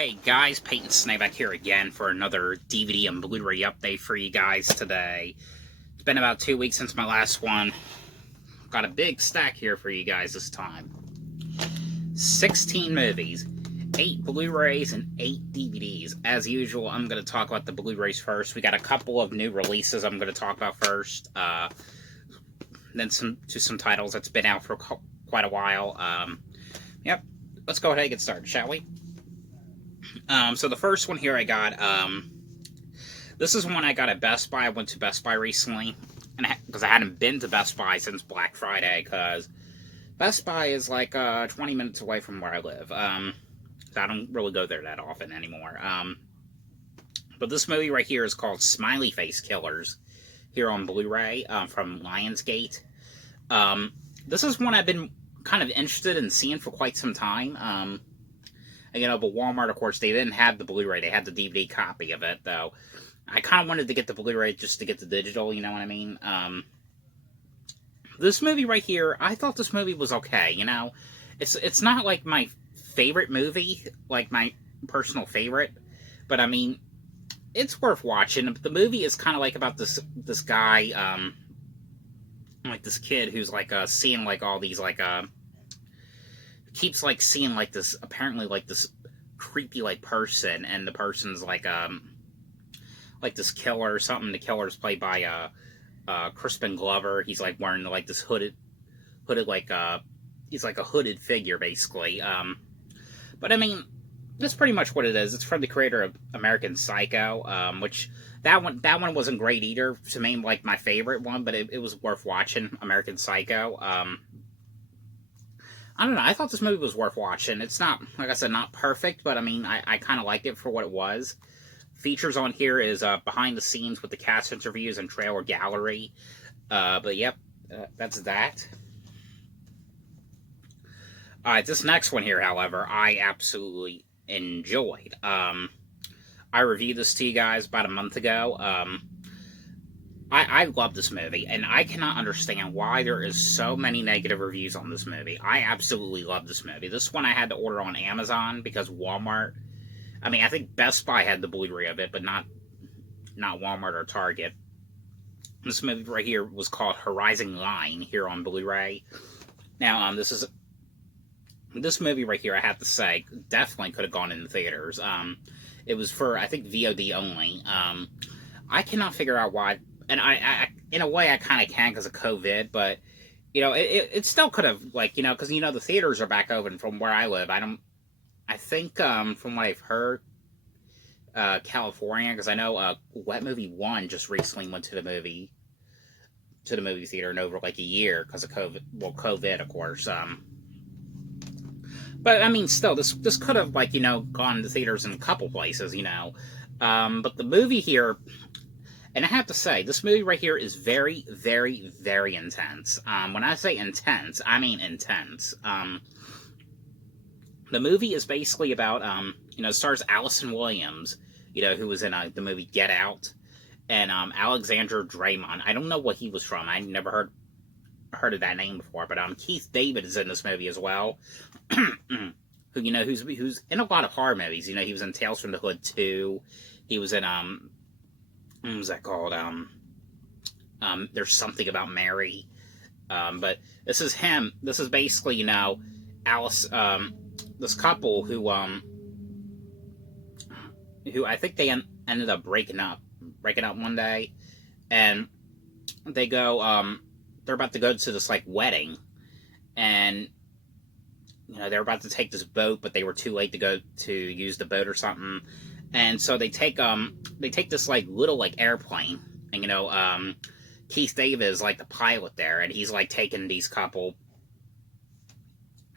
Hey guys, Peyton Snakeback here again for another DVD and Blu-ray update for you guys today. It's been about 2 weeks since my last one. Got a big stack here for you guys this time. 16 movies, 8 Blu-rays, and 8 DVDs. As usual, I'm going to talk about the Blu-rays first. We got a couple of new releases I'm going to talk about first. Then some titles that's been out for quite a while. Yep, let's go ahead and get started, shall we? So the first one here I got, this is one I got at Best Buy. I went to Best Buy recently, and because I hadn't been to Best Buy since Black Friday, because Best Buy is like 20 minutes away from where I live. So I don't really go there that often anymore. But this movie right here is called Smiley Face Killers, here on Blu-ray, from Lionsgate. This is one I've been kind of interested in seeing for quite some time. But Walmart, of course, they didn't have the Blu-ray. They had the DVD copy of it, though. I kind of wanted to get the Blu-ray just to get the digital, you know what I mean? This movie right here, I thought this movie was okay, you know? It's not like my favorite movie, like my personal favorite, but I mean, it's worth watching. The movie is kind of like about this guy, like this kid who's like seeing like all these like keeps like seeing like this, apparently like this creepy like person, and the person's like this killer or something. The killer's played by Crispin Glover. He's like wearing like this hooded like he's like a hooded figure basically. But I mean, that's pretty much what it is. It's from the creator of American Psycho, which that one wasn't great either to me, like my favorite one, but it was worth watching. American Psycho. I don't know. I thought this movie was worth watching. It's not, like I said, not perfect, but I mean, I kind of liked it for what it was. Features on here is behind the scenes with the cast interviews and trailer gallery. But yep, that's that. Alright, this next one here, however, I absolutely enjoyed. I reviewed this to you guys about a month ago. I love this movie, and I cannot understand why there is so many negative reviews on this movie. I absolutely love this movie. This one I had to order on Amazon because Walmart... I mean, I think Best Buy had the Blu-ray of it, but not Walmart or Target. This movie right here was called Horizon Line here on Blu-ray. Now, this movie right here, I have to say, definitely could have gone in the theaters. It was for, I think, VOD only. I cannot figure out why... And I in a way, I kind of can because of COVID, but, you know, it still could have, like, you know, because, you know, the theaters are back open from where I live. I think, from what I've heard, California, because I know Wet Movie 1 just recently went to the movie theater in over, like, a year because of COVID. Well, COVID, of course. But, I mean, still, this could have, like, you know, gone to theaters in a couple places, you know. But the movie here... And I have to say, this movie right here is very, very, very intense. When I say intense, I mean intense. The movie is basically about, you know, it stars Allison Williams, you know, who was in the movie Get Out, and Alexander Draymond. I don't know what he was from. I never heard of that name before, but Keith David is in this movie as well. Who, you know, who's in a lot of horror movies. You know, he was in Tales from the Hood 2. He was in what was that called? There's Something About Mary. But this is him. This is basically, you know, Alice, this couple who I think they ended up breaking up one day, and they go, they're about to go to this, like, wedding, and, you know, they're about to take this boat, but they were too late to go to use the boat or something. And so they take this like little like airplane, and, you know, Keith David is like the pilot there, and he's like taking these couple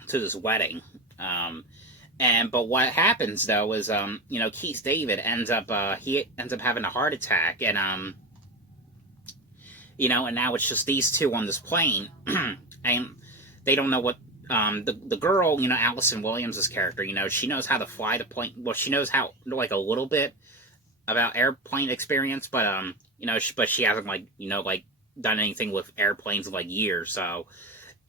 to this wedding. But what happens though is you know, Keith David ends up having a heart attack, and you know, and now it's just these two on this plane, and they don't know what. The girl, you know, Allison Williams' character, you know, she knows how to fly the plane. Well, she knows how, like, a little bit about airplane experience, but, you know, but she hasn't, like, you know, like, done anything with airplanes in, like, years, so.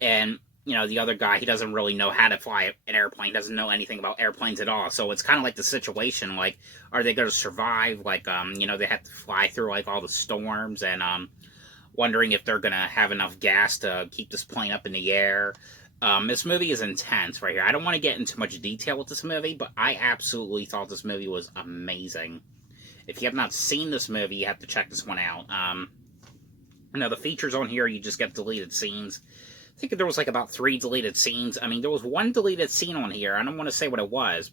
And the other guy, he doesn't really know how to fly an airplane, doesn't know anything about airplanes at all. So it's kind of like the situation, like, are they going to survive? Like, they have to fly through, like, all the storms, and wondering if they're going to have enough gas to keep this plane up in the air. This movie is intense right here. I don't want to get into much detail with this movie, but I absolutely thought this movie was amazing. If you have not seen this movie, you have to check this one out. The features on here, you just get deleted scenes. I think there was like about 3 deleted scenes. I mean, there was one deleted scene on here. I don't want to say what it was,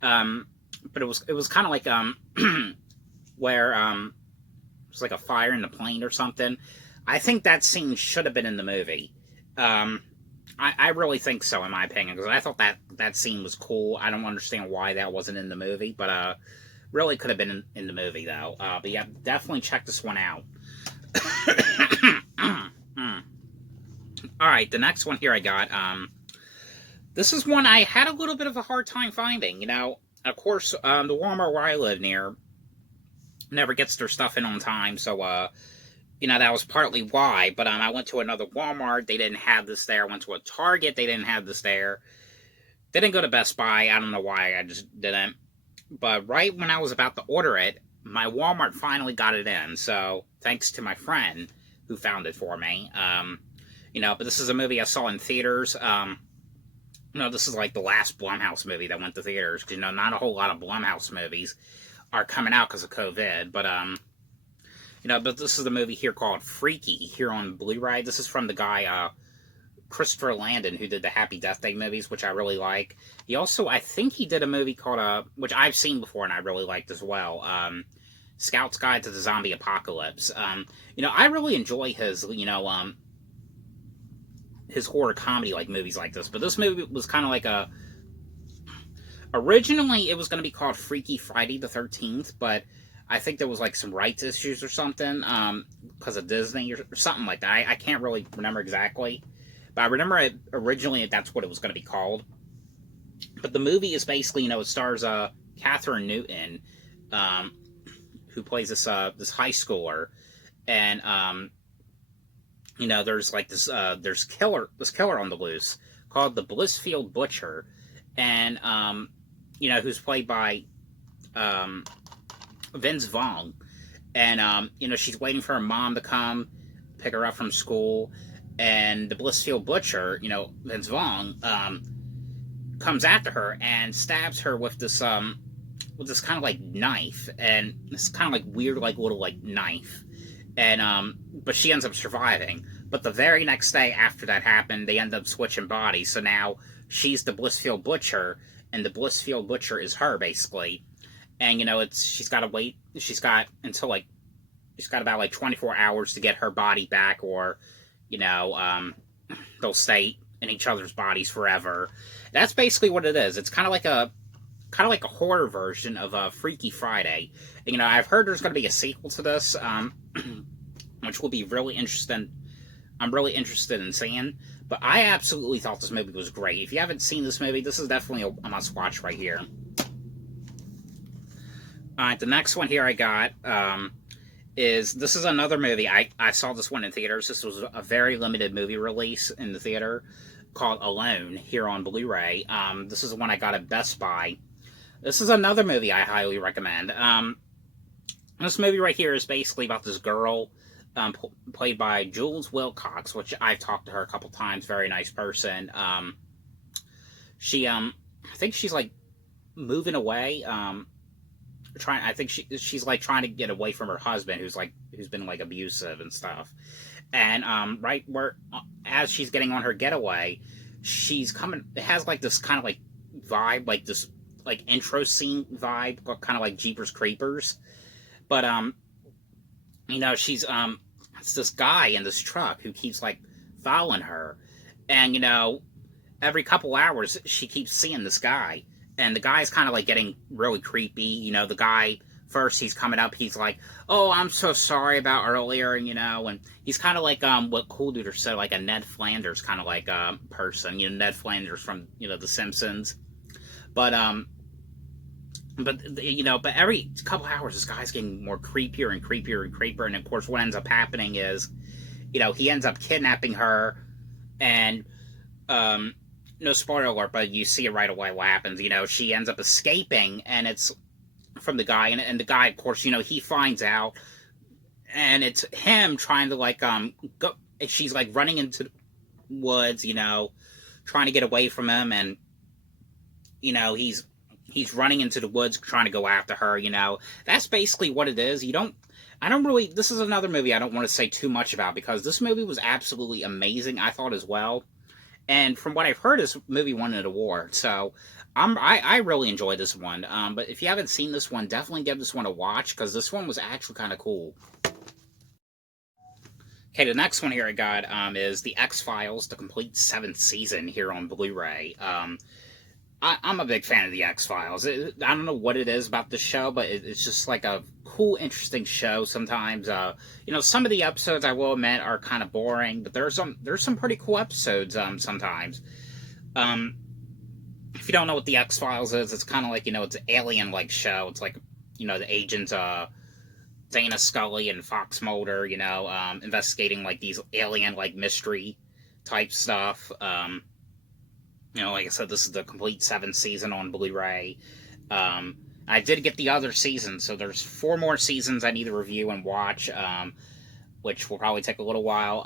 but it was kind of like where it was like a fire in the plane or something. I think that scene should have been in the movie. I really think so, in my opinion, because I thought that scene was cool. I don't understand why that wasn't in the movie, but really could have been in the movie, though. But yeah, definitely check this one out. Alright, the next one here I got, this is one I had a little bit of a hard time finding. Of course, the Walmart where I live near never gets their stuff in on time, so, that was partly why, but I went to another Walmart, they didn't have this there. I went to a Target, they didn't have this there. Didn't go to Best Buy, I don't know why, I just didn't. But right when I was about to order it, my Walmart finally got it in, so thanks to my friend who found it for me. But this is a movie I saw in theaters. This is like the last Blumhouse movie that went to theaters, because, not a whole lot of Blumhouse movies are coming out because of COVID, but this is a movie here called Freaky, here on Blu-ray. This is from the guy, Christopher Landon, who did the Happy Death Day movies, which I really like. He also, I think he did a movie called, which I've seen before and I really liked as well, Scout's Guide to the Zombie Apocalypse. I really enjoy his, his horror comedy like movies like this, but this movie was kind of like originally it was going to be called Freaky Friday the 13th, but I think there was like some rights issues or something, because of Disney or something like that. I can't really remember exactly, but I remember originally that's what it was going to be called. But the movie is basically, it stars Catherine Newton, who plays this high schooler, and there's like this killer on the loose called the Blissfield Butcher, and who's played by Vince Vaughn, and she's waiting for her mom to come pick her up from school, and the Blissfield Butcher, Vince Vaughn, comes after her and stabs her with this kind of like knife, and this kind of like weird like little like knife, and but she ends up surviving. But the very next day after that happened, they end up switching bodies, so now she's the Blissfield Butcher, and the Blissfield Butcher is her, basically. And she's got about like 24 hours to get her body back, or they'll stay in each other's bodies forever. That's basically what it is. It's kind of like a horror version of Freaky Friday. And, I've heard there's going to be a sequel to this, which will be really interesting. I'm really interested in seeing. But I absolutely thought this movie was great. If you haven't seen this movie, this is definitely a must-watch right here. Alright, the next one here I got this is another movie. I saw this one in theaters. This was a very limited movie release in the theater called Alone here on Blu-ray. This is the one I got at Best Buy. This is another movie I highly recommend. This movie right here is basically about this girl played by Jules Wilcox, which I've talked to her a couple times. Very nice person. She I think she's like moving away. I think she's like trying to get away from her husband, who's been like abusive and stuff. And right where as she's getting on her getaway, she's coming. It has like this kind of like vibe, like this like intro scene vibe, kind of like Jeepers Creepers. But she's it's this guy in this truck who keeps like following her, and every couple hours she keeps seeing this guy. And the guy's kind of like getting really creepy. The guy, first he's coming up, he's like, "Oh, I'm so sorry about earlier," and he's kind of like what Cool Duder said, like a Ned Flanders kind of like person. Ned Flanders from The Simpsons. But every couple hours this guy's getting more creepier and creepier and creepier, and of course what ends up happening is, he ends up kidnapping her, and no spoiler alert, but you see it right away what happens. She ends up escaping, and it's from the guy, and the guy, of course, he finds out, and it's him trying to go. She's like running into the woods, trying to get away from him, and he's running into the woods trying to go after her. That's basically what it is. I don't really. This is another movie I don't want to say too much about because this movie was absolutely amazing. I thought as well. And from what I've heard, this movie won an award. So I really enjoyed this one. But if you haven't seen this one, definitely give this one a watch because this one was actually kind of cool. Okay, the next one here I got is The X-Files, the complete 7th season here on Blu-ray. I'm a big fan of The X-Files. I don't know what it is about the show, but it's just like a cool, interesting show sometimes. Some of the episodes, I will admit, are kind of boring, but there's some pretty cool episodes sometimes. If you don't know what The X-Files is, it's kind of like, it's an alien-like show. It's like, the agents, Dana Scully and Fox Mulder, investigating, like, these alien-like mystery type stuff. Like I said, this is the complete 7th season on Blu-ray. I did get the other season, so there's 4 more seasons I need to review and watch, which will probably take a little while.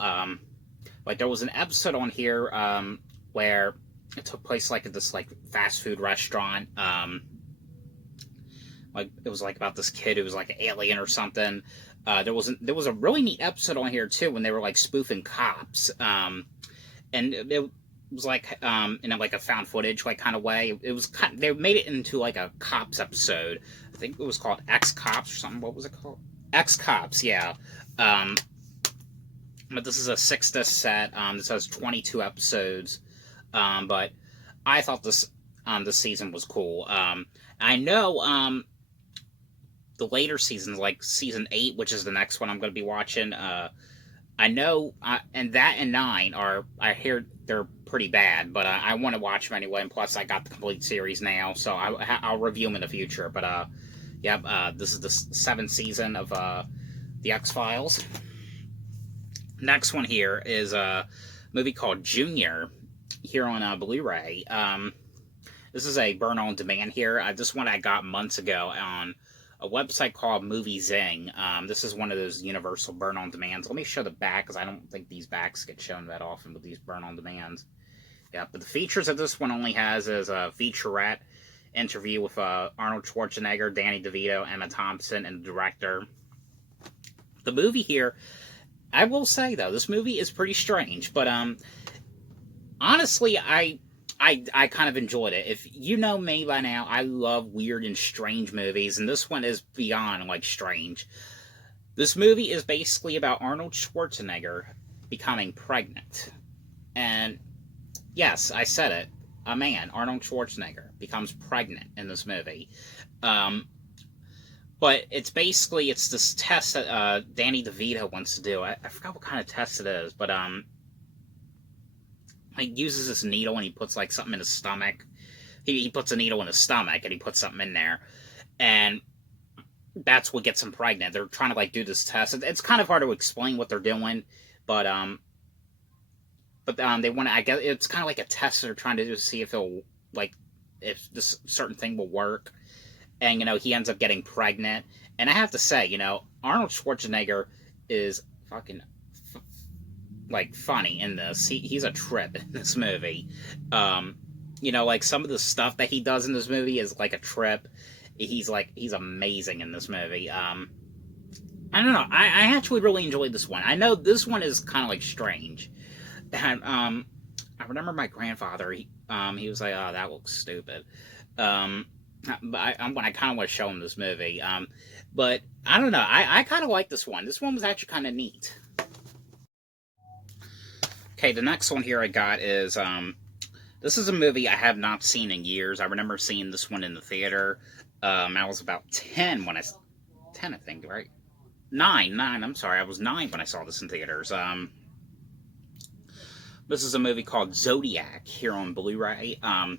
Like there was an episode on here where it took place like at this like fast food restaurant. Like it was like about this kid who was like an alien or something. There was a really neat episode on here too when they were like spoofing cops. And it was like in like a found footage like kind of way. It was they made it into like a cops episode. I think it was called X Cops or something. What was it called? X Cops, yeah. But this is a 6-disc set. This has 22 episodes. But I thought this season was cool. I know the later seasons, like season 8, which is the next one I'm going to be watching. I know, and that and 9 are, I hear they're pretty bad, but I want to watch them anyway, and plus I got the complete series now, so I'll review them in the future, but, this is the 7th season of, The X-Files. Next one here is a movie called Junior, here on, Blu-ray. This is a burn on demand here. This one I got months ago on a website called Movie Zing. This is one of those universal burn-on-demands. Let me show the back, because I don't think these backs get shown that often with these burn-on-demands. Yeah, but the features of this one only has is a featurette interview with Arnold Schwarzenegger, Danny DeVito, Emma Thompson, and the director. The movie here, I will say, though, this movie is pretty strange, but honestly, I kind of enjoyed it. If you know me by now, I love weird and strange movies, and this one is beyond, like, strange. This movie is basically about Arnold Schwarzenegger becoming pregnant. And, yes, I said it. A man, Arnold Schwarzenegger, becomes pregnant in this movie. But it's this test that Danny DeVito wants to do. I forgot what kind of test it is, but, he uses this needle and he puts like something in his stomach. He puts a needle in his stomach and he puts something in there, and that's what gets him pregnant. They're trying to like do this test. It's kind of hard to explain what they're doing, but they want to. I guess it's kind of like a test they're trying to do to see if if this certain thing will work. And he ends up getting pregnant. And I have to say, Arnold Schwarzenegger is fucking funny in this. He's a trip in this movie. Like some of the stuff that he does in this movie is like a trip. He's amazing in this movie. I don't know. I actually really enjoyed this one. I know this one is kind of like strange. And I remember my grandfather. He was like, "Oh, that looks stupid." But I kind of want to show him this movie. But I don't know. I kind of like this one. This one was actually kind of neat. Okay, the next one here I got is, this is a movie I have not seen in years. I remember seeing this one in the theater. I was about 10 when 10 I think, right? 9, I'm sorry. I was 9 when I saw this in theaters. This is a movie called Zodiac here on Blu-ray. I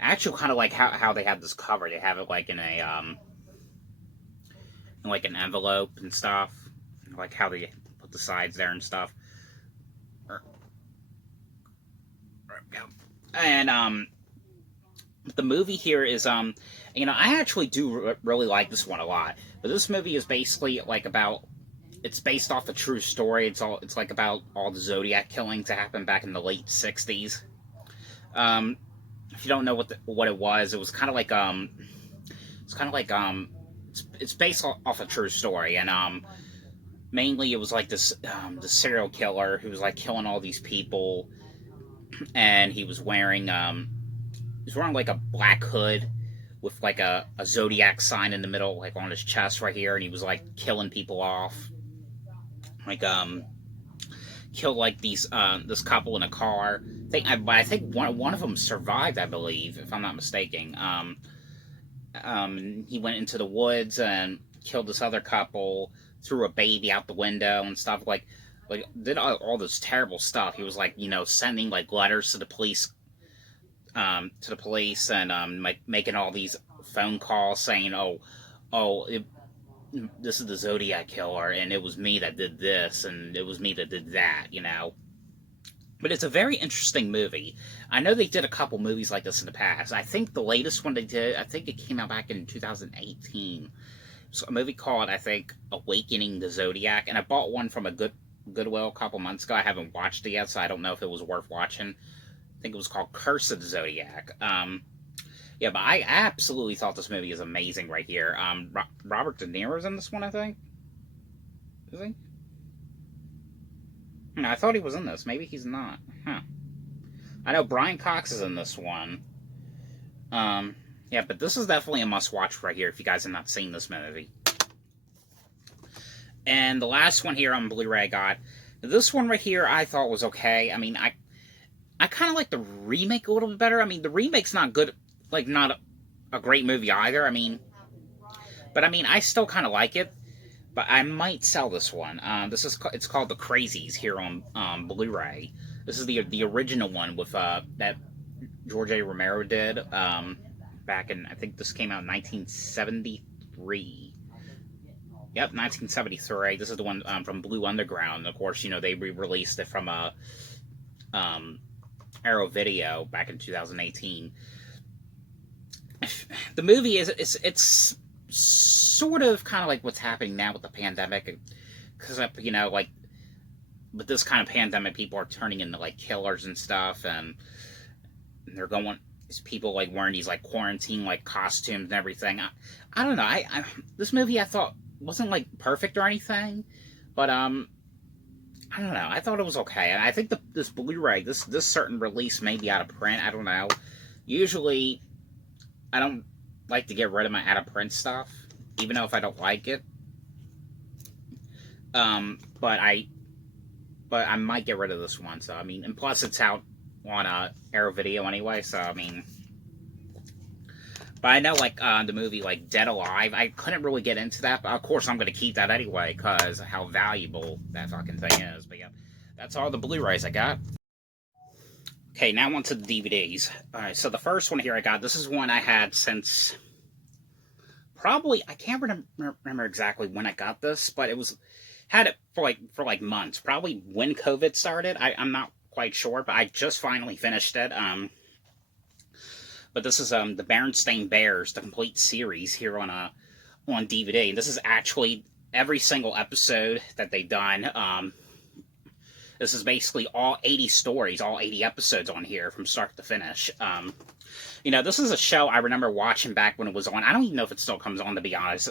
actually kind of like how they have this cover. They have it like in a, like an envelope and stuff. Like how they put the sides there and stuff. And the movie here is I actually do really like this one a lot. But this movie is basically like about, it's based off a true story. It's like about all the Zodiac killings that happened back in the late '60s. Um, if you don't know what it was kind of like it's kind of like it's based off a true story, and mainly it was like this serial killer who was like killing all these people, and he was wearing like a black hood with like a zodiac sign in the middle, like on his chest right here, and he was like killing people off, like killed like these this couple in a car. I think one of them survived, I believe, if I'm not mistaken. He went into the woods and killed this other couple, threw a baby out the window and stuff, like did all this terrible stuff. He was like, sending like letters to the police, and like making all these phone calls saying, this is the Zodiac killer, and it was me that did this, and it was me that did that. But it's a very interesting movie. I know they did a couple movies like this in the past. I think the latest one they did, I think it came out back in 2018. It's a movie called, I think, Awakening the Zodiac, and I bought one from a Goodwill a couple months ago. I haven't watched it yet, so I don't know if it was worth watching. I think it was called Curse of the Zodiac. Yeah, but I absolutely thought this movie is amazing right here. Robert De Niro's in this one, I think. Is he? No, I thought he was in this. Maybe he's not. Huh. I know Brian Cox is in this one. Yeah, but this is definitely a must-watch right here if you guys have not seen this movie. And the last one here on Blu-ray I got. This one right here I thought was okay. I mean, I kind of like the remake a little bit better. I mean, the remake's not good, like not a great movie either. But I still kind of like it. But I might sell this one. It's called The Crazies here on Blu-ray. This is the original one with that George A. Romero did back in, I think this came out in 1973. Yep, 1973. This is the one from Blue Underground. Of course, they re-released it from Arrow Video back in 2018. The movie it's sort of kind of like what's happening now with the pandemic, because like with this kind of pandemic, people are turning into like killers and stuff, and they're going. People like wearing these like quarantine like costumes and everything. I don't know. This movie I thought wasn't like perfect or anything, but I don't know. I thought it was okay, and I think this Blu-ray, this certain release may be out of print. I don't know. Usually, I don't like to get rid of my out of print stuff, even though if I don't like it. But I might get rid of this one. So and plus it's out on Arrow Video anyway. So but I know like the movie like Dead Alive, I couldn't really get into that. But of course I'm gonna keep that anyway because how valuable that fucking thing is. But yeah, that's all the Blu-rays I got. Okay, now on to the DVDs. Alright, so the first one here I got, this is one I had since probably, I can't remember exactly when I got this, but had it for like months, probably when COVID started. I'm not quite sure, but I just finally finished it. But this is the Berenstain Bears, the complete series here on DVD. And this is actually every single episode that they've done. This is basically all 80 stories, all 80 episodes on here from start to finish. This is a show I remember watching back when it was on. I don't even know if it still comes on, to be honest.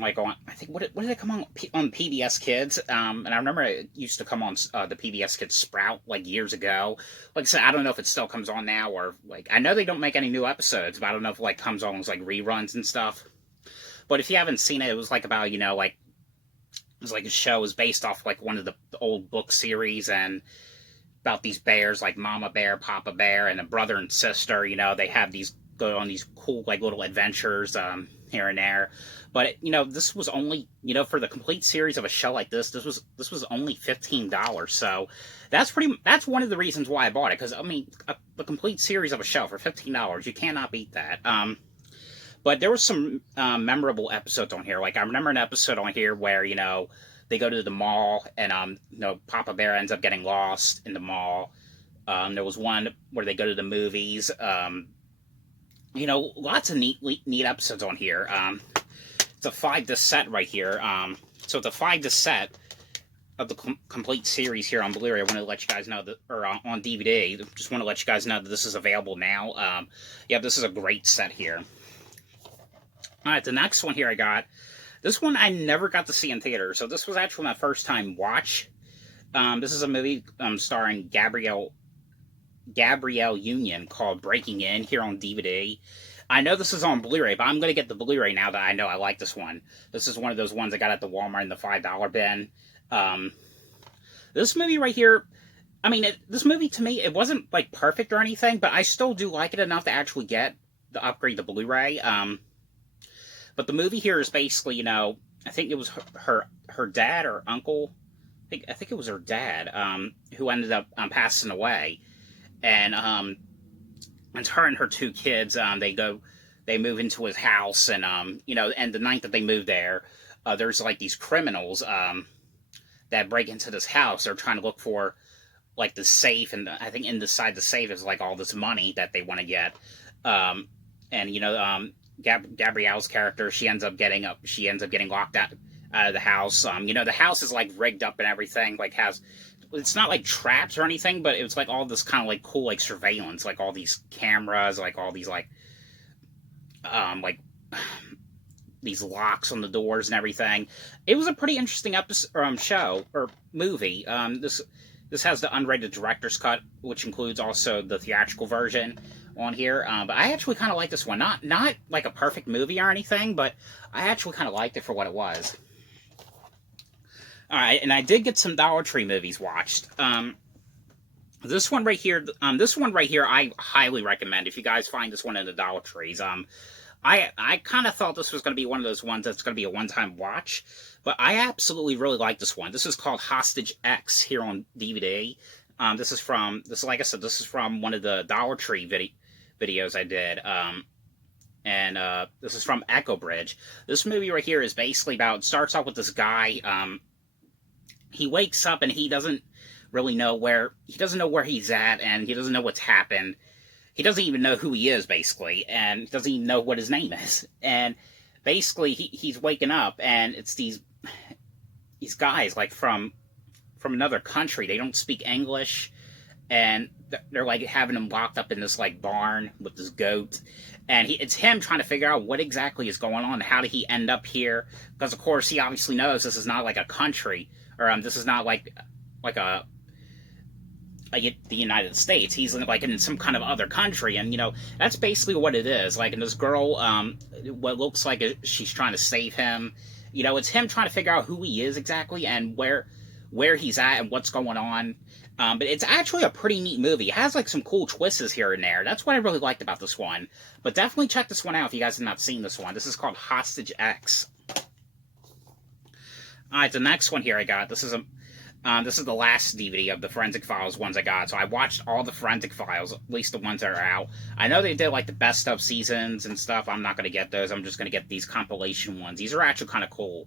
Like on, I think, what did it come on PBS Kids? And I remember it used to come on the PBS Kids Sprout like years ago. Like I said, I don't know if it still comes on now, or like I know they don't make any new episodes, but I don't know if it like comes on as like reruns and stuff. But if you haven't seen it, it was like about like it was like a show. It was based off like one of the old book series, and about these bears, like Mama Bear, Papa Bear, and a brother and sister. They have go on these cool like little adventures here and there. But this was only for the complete series of a show like this. This was only $15. So that's one of the reasons why I bought it, because the complete series of a show for $15, you cannot beat that. But there was some memorable episodes on here. Like I remember an episode on here where they go to the mall, and Papa Bear ends up getting lost in the mall. There was one where they go to the movies. You know, lots of neat episodes on here. It's a 5-disc set right here. So it's a 5-disc set of the complete series here on Blu-ray. I want to let you guys know that, or on DVD. Just want to let you guys know that this is available now. Yeah, this is a great set here. All right, the next one here I got. This one I never got to see in theater, so this was actually my first time watch. This is a movie starring Gabrielle Union called Breaking In here on DVD. I know this is on Blu-ray, but I'm going to get the Blu-ray now that I know I like this one. This is one of those ones I got at the Walmart in the $5 bin. This movie right here, I mean, this movie to me, it wasn't like perfect or anything, but I still do like it enough to actually get the upgrade the Blu-ray. But the movie here is basically, you know, I think it was her dad or uncle. I think it was her dad who ended up passing away, and it's her and her 2 kids. They move into his house, and you know, and the night that they move there, there's like these criminals that break into this house. They're trying to look for like the safe, and I think inside the safe is like all this money that they want to get. And you know, Gabrielle's character, she ends up getting locked out of the house. You know, the house is like rigged up and everything, like it's not like traps or anything, but it's like all this kind of like cool like surveillance, like all these cameras, like all these like these locks on the doors and everything. It was a pretty interesting episode, show or movie. This has the unrated director's cut, which includes also the theatrical version on here. But I actually kind of like this one. Not like a perfect movie or anything, but I actually kind of liked it for what it was. All right, and I did get some Dollar Tree movies watched. This one right here, I highly recommend if you guys find this one in the Dollar Trees. I kind of thought this was going to be one of those ones that's going to be a one-time watch, but I absolutely really like this one. This is called Hostage X here on DVD. Like I said, this is from one of the Dollar Tree videos I did. And this is from Echo Bridge. This movie right here is basically about, starts off with this guy. He wakes up and he doesn't really know where he's at, and he doesn't know what's happened. He doesn't even know who he is, basically, and he doesn't even know what his name is. And basically, he's waking up, and it's these guys, like, from another country. They don't speak English, and they're, like, having him locked up in this, like, barn with this goat. And it's him trying to figure out what exactly is going on. How did he end up here? Because, of course, he obviously knows this is not, like, a country, or this is not, like the United States. He's like in some kind of other country, and you know, that's basically what it is. Like, and this girl, what looks like she's trying to save him. You know, it's him trying to figure out who he is exactly and where he's at and what's going on. But it's actually a pretty neat movie. It has like some cool twists here and there. That's what I really liked about this one. But definitely check this one out if you guys have not seen this one. This is called Hostage X. All right, the next one here I got. This is the last DVD of the Forensic Files ones I got. So I watched all the Forensic Files, at least the ones that are out. I know they did like the best of seasons and stuff. I'm not going to get those. I'm just going to get these compilation ones. These are actually kind of cool.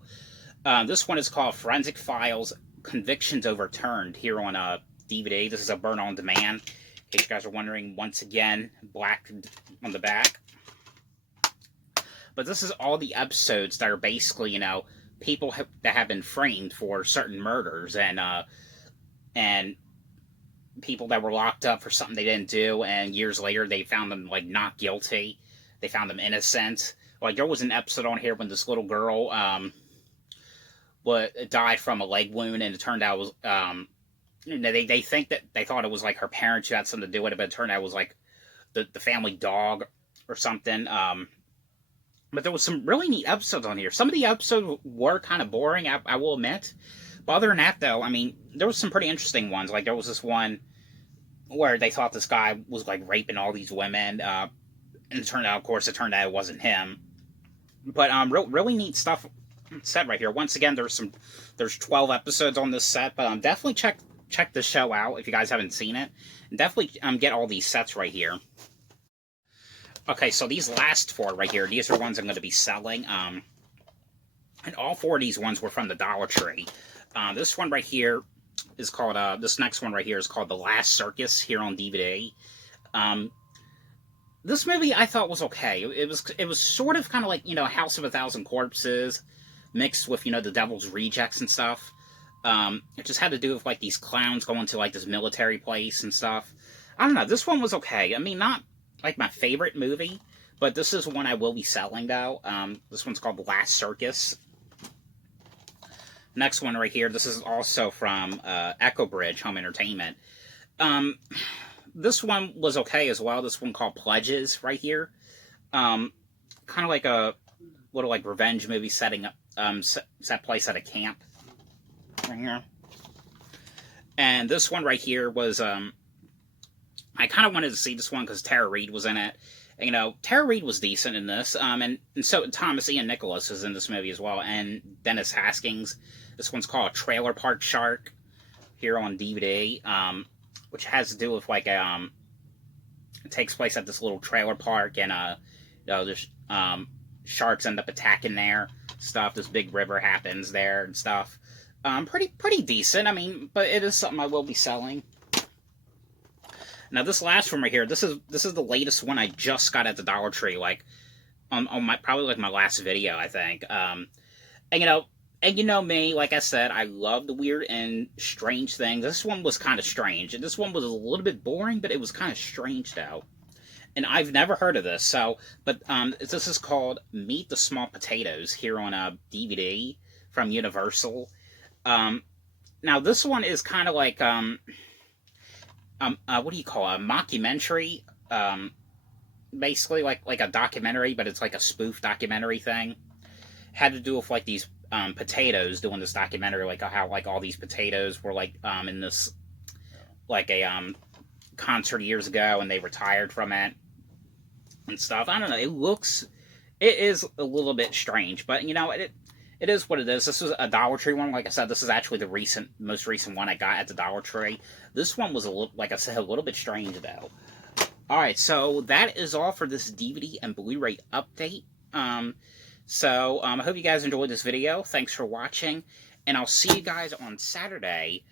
This one is called Forensic Files Convictions Overturned here on DVD. This is a burn on demand. In case you guys are wondering, once again, black on the back. But this is all the episodes that are basically, you know, people that have been framed for certain murders, and people that were locked up for something they didn't do, and years later they found them like not guilty, they found them innocent. Like, there was an episode on here when this little girl died from a leg wound, and it turned out it was you know, they think that they thought it was like her parents who had something to do with it, but it turned out it was like the family dog or something. But there was some really neat episodes on here. Some of the episodes were kind of boring, I will admit. But other than that, though, I mean, there was some pretty interesting ones. Like, there was this one where they thought this guy was, like, raping all these women. And it turned out it wasn't him. But really neat stuff set right here. Once again, there's 12 episodes on this set. But definitely check the show out if you guys haven't seen it. And definitely get all these sets right here. Okay, so these last 4 right here, these are ones I'm going to be selling. And all 4 of these ones were from the Dollar Tree. This one right here is called, this next one right here is called The Last Circus here on DVD. This movie I thought was okay. It was sort of kind of like, House of a Thousand Corpses mixed with, The Devil's Rejects and stuff. It just had to do with, like, these clowns going to, like, this military place and stuff. I don't know, this one was okay. I mean, not, like, my favorite movie, but this is one I will be selling, though. This one's called The Last Circus. Next one right here, this is also from Echo Bridge Home Entertainment. This one was okay as well. This one called Pledges right here. Kind of like a little, like, revenge movie setting up, set place at a camp. Right here. And this one right here was, I kind of wanted to see this one because Tara Reid was in it. And, Tara Reid was decent in this, and so Thomas Ian Nicholas is in this movie as well, and Dennis Haskins. This one's called Trailer Park Shark here on DVD, which has to do with, like, it takes place at this little trailer park, and, there's, sharks end up attacking there, stuff. This big river happens there and stuff. Pretty decent. I mean, but it is something I will be selling. Now this last one right here, this is the latest one I just got at the Dollar Tree, like on my probably like my last video, I think. And you know me, like I said, I love the weird and strange things. This one was kind of strange, and this one was a little bit boring, but it was kind of strange though. And I've never heard of this, but this is called Meet the Small Potatoes here on a DVD from Universal. Now this one is kind of like, what do you call it? A mockumentary? Basically like a documentary, but it's like a spoof documentary thing. Had to do with, like, these, potatoes doing this documentary, like how, like, all these potatoes were, like, in this, like, a, concert years ago, and they retired from it and stuff. I don't know, it is a little bit strange, but, it is what it is. This was a Dollar Tree one. Like I said, this is actually the most recent one I got at the Dollar Tree. This one was, like I said, a little bit strange, though. Alright, so that is all for this DVD and Blu-ray update. So I hope you guys enjoyed this video. Thanks for watching, and I'll see you guys on Saturday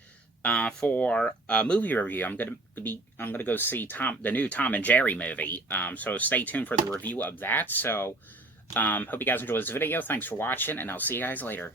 for a movie review. I'm gonna go see the new Tom and Jerry movie. So stay tuned for the review of that. So hope you guys enjoyed this video. Thanks for watching, and I'll see you guys later.